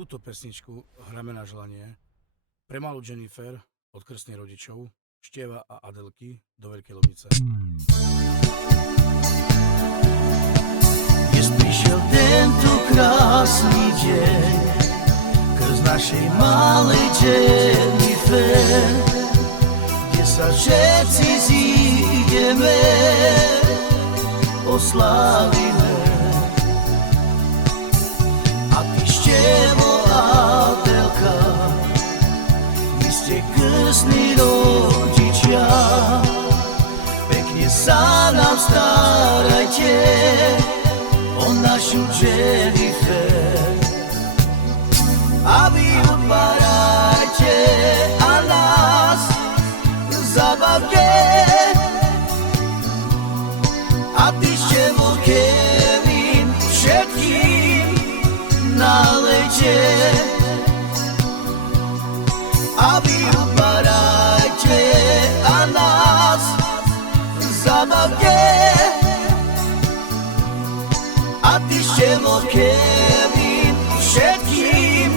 Túto pesničku hráme na želanie pre malú Jennifer od krstných rodičov, Štieva a Adelky do Veľkej Lomnice. Dnes prišiel tento krásny deň, krst našej malej Jennifer, kde sa všetci zídeme, oslávime. A ty, Štievo a Adelka, vy ste krstní rodičia, pekne sa nám starajte o našu Jennifer. A vy odpárajte a nás zabavte. A ty, Števo, Kevin, všetkým nalejte. A vy odpárajte a nás zabavte. A ty, Števo, Kevin, všetkým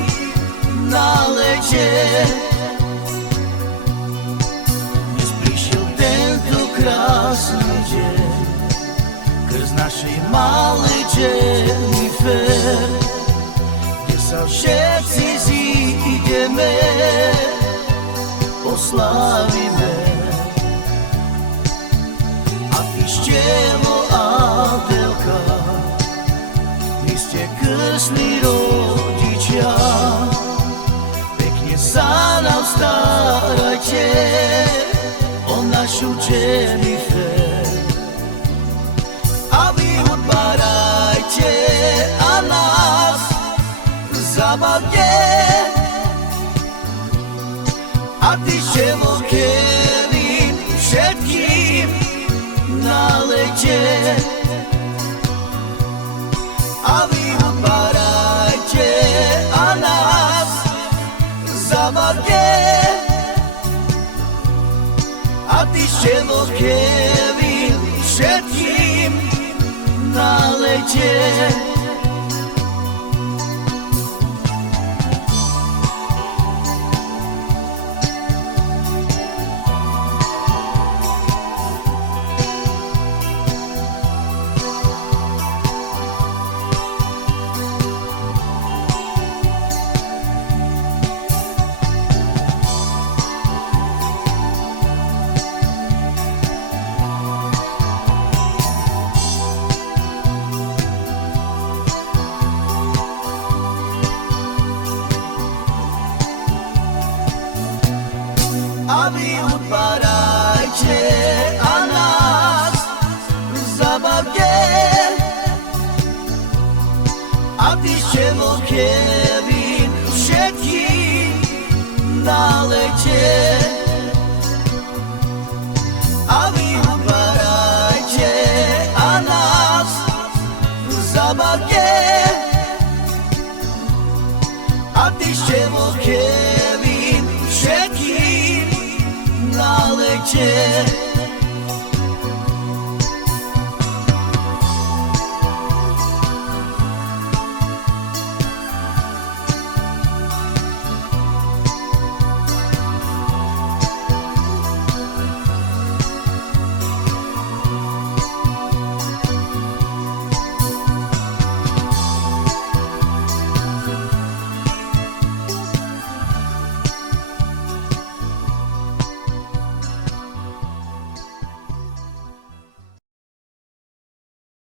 nalejte. Dnes prišiel tento krásny deň, krst našej malej Jennifer, kde sa všetci zídeme, oslávime. A ty, Štievo a Adelka, vy ste krstní rodičia, pekne sa nám starajte o našu Jennifer. A vy odpárajte a nás zabavte. A ty, Števo, Kevin, všetkým nalejte. A vy odpárajte a nás zabavte. A ty, Števo, Kevin, všetkým nalejte. A vy odpárajte a nás zabavte. A ty, Števo, Kevin, všetkým nalejte. A vy odpárajte a nás zabavte. A ty, Števo, Kevin, všetkým nalejte.